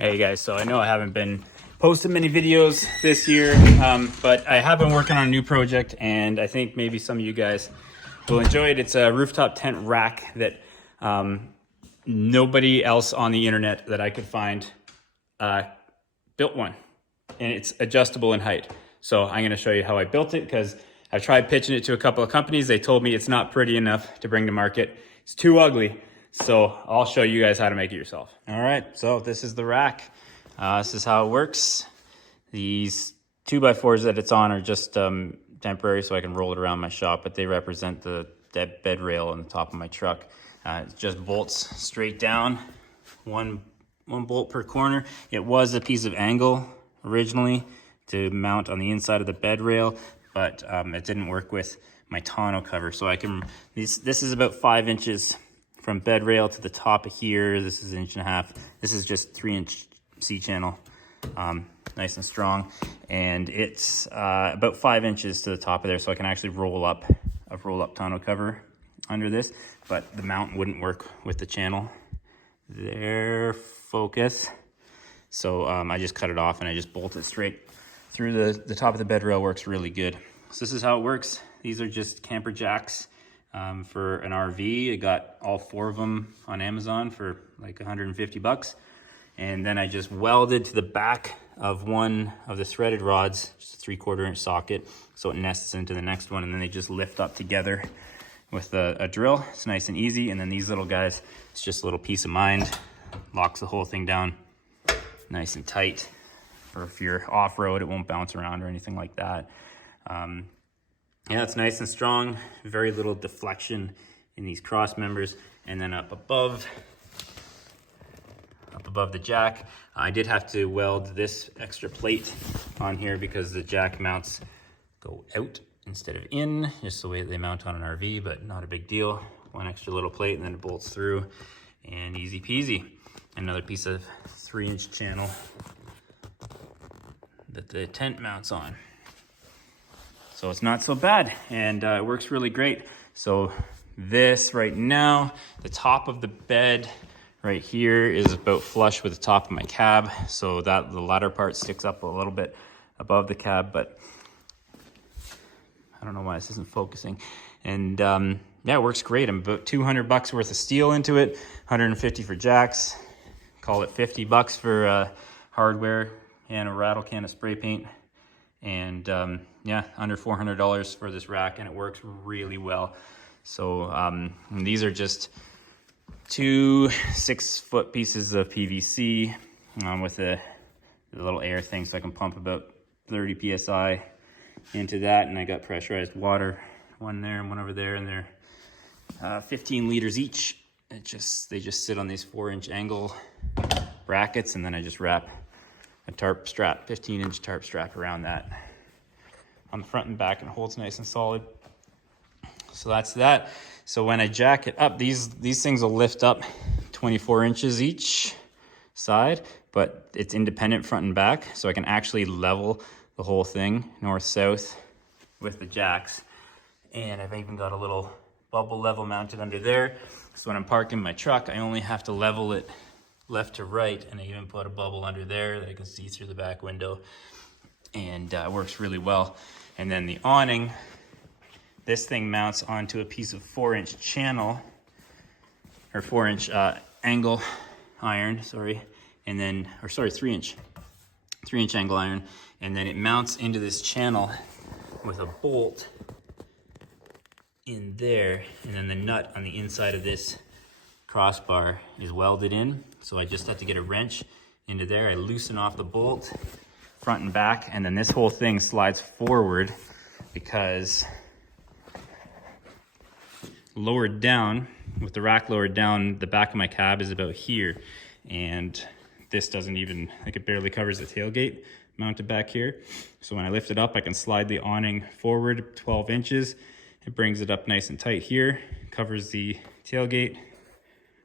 Hey guys, so I know I haven't been posting many videos this year, but I have been working on a new project and I think maybe some of you guys will enjoy it. It's a rooftop tent rack that nobody else on the internet that I could find built one, and it's adjustable in height. So I'm gonna show you how I built it because I've tried pitching it to a couple of companies. They told me it's not pretty enough to bring to market. It's too ugly. So I'll show you guys how to make it yourself. All right, so this is the rack. This is how it works. These 2x4s that it's on are just temporary so I can roll it around my shop, but they represent the bed rail on the top of my truck. It just bolts straight down, one bolt per corner. It was a piece of angle originally to mount on the inside of the bed rail, but it didn't work with my tonneau cover. So I can, this is about 5 inches from bed rail to the top of here. This is 1.5 inches. This is just 3-inch C-channel, nice and strong. And it's about 5 inches to the top of there. So I can actually roll up a roll-up tonneau cover under this, but the mount wouldn't work with the channel. There, focus. So I just cut it off and I just bolt it straight through the top of the bed rail. Works really good. So this is how it works. These are just camper jacks for an RV. I got all 4 of them on Amazon for like 150 bucks. And then I just welded to the back of one of the threaded rods, just a 3/4 inch socket, so it nests into the next one, and then they just lift up together with a drill. It's nice and easy. And then these little guys, it's just a little peace of mind, locks the whole thing down nice and tight. Or if you're off-road, it won't bounce around or anything like that. Yeah, it's nice and strong, very little deflection in these cross members. And then up above the jack, I did have to weld this extra plate on here because the jack mounts go out instead of in, just the way they mount on an RV, but not a big deal. One extra little plate and then it bolts through, and easy peasy. Another piece of 3-inch channel that the tent mounts on. So it's not so bad, and it works really great. So this right now, the top of the bed right here is about flush with the top of my cab, so that the latter part sticks up a little bit above the cab, but I don't know why this isn't focusing. And yeah, it works great. I'm about 200 bucks worth of steel into it, 150 for jacks, call it 50 bucks for hardware and a rattle can of spray paint. And yeah, under $400 for this rack, and it works really well. So these are just 2 6-foot pieces of PVC with a little air thing, so I can pump about 30 psi into that. And I got pressurized water, one there and one over there, and they're 15 liters each. They just sit on these 4-inch angle brackets, and then I just wrap a tarp strap, 15-inch tarp strap around that on the front and back, and it holds nice and solid. So that's that. So when I jack it up, these things will lift up 24 inches each side, but it's independent front and back, so I can actually level the whole thing north-south with the jacks. And I've even got a little bubble level mounted under there, so when I'm parking my truck, I only have to level it left to right, and I even put a bubble under there that I can see through the back window, and it works really well. And then the awning, this thing mounts onto a piece of 4-inch channel, or 4-inch angle iron, sorry, and then, or sorry, 3-inch angle iron, and then it mounts into this channel with a bolt in there, and then the nut on the inside of this crossbar is welded in. So I just have to get a wrench into there. I loosen off the bolt front and back, and then this whole thing slides forward because lowered down, with the rack lowered down, the back of my cab is about here, and this doesn't even, like, it barely covers the tailgate mounted back here. So when I lift it up, I can slide the awning forward 12 inches. It brings it up nice and tight here, covers the tailgate.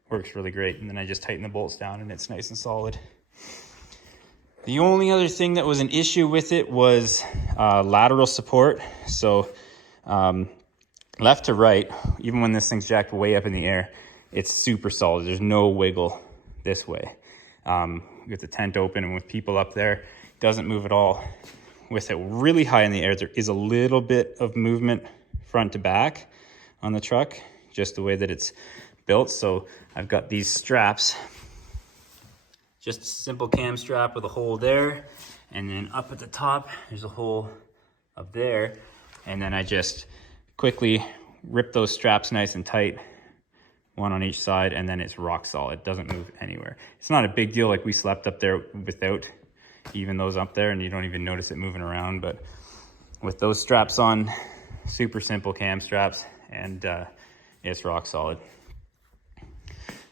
Works really great. And then I just tighten the bolts down and it's nice and solid. The only other thing that was an issue with it was lateral support. So left to right, even when this thing's jacked way up in the air, it's super solid. There's no wiggle this way. with the tent open and with people up there. Doesn't move at all. With it really high in the air, there is a little bit of movement front to back on the truck, just the way that it's built. So I've got these straps, just a simple cam strap with a hole there, and then up at the top there's a hole up there, and then I just quickly rip those straps nice and tight, one on each side, and then it's rock solid. It doesn't move anywhere. It's not a big deal, like we slept up there without even those up there and you don't even notice it moving around, but with those straps on, super simple cam straps, and it's rock solid.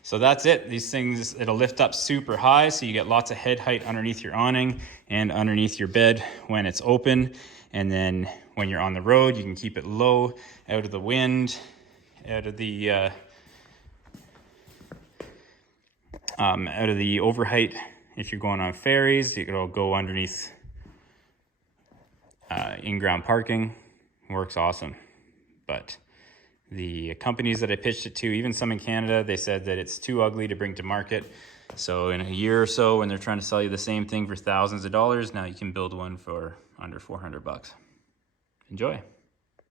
So that's it. These things, it'll lift up super high, so you get lots of head height underneath your awning and underneath your bed when it's open. And then when you're on the road, you can keep it low, out of the wind, out of the overheight. If you're going on ferries, it'll go underneath in-ground parking. Works awesome. But the companies that I pitched it to, even some in Canada, they said that it's too ugly to bring to market. So in a year or so, when they're trying to sell you the same thing for thousands of dollars, now you can build one for under $400. Enjoy.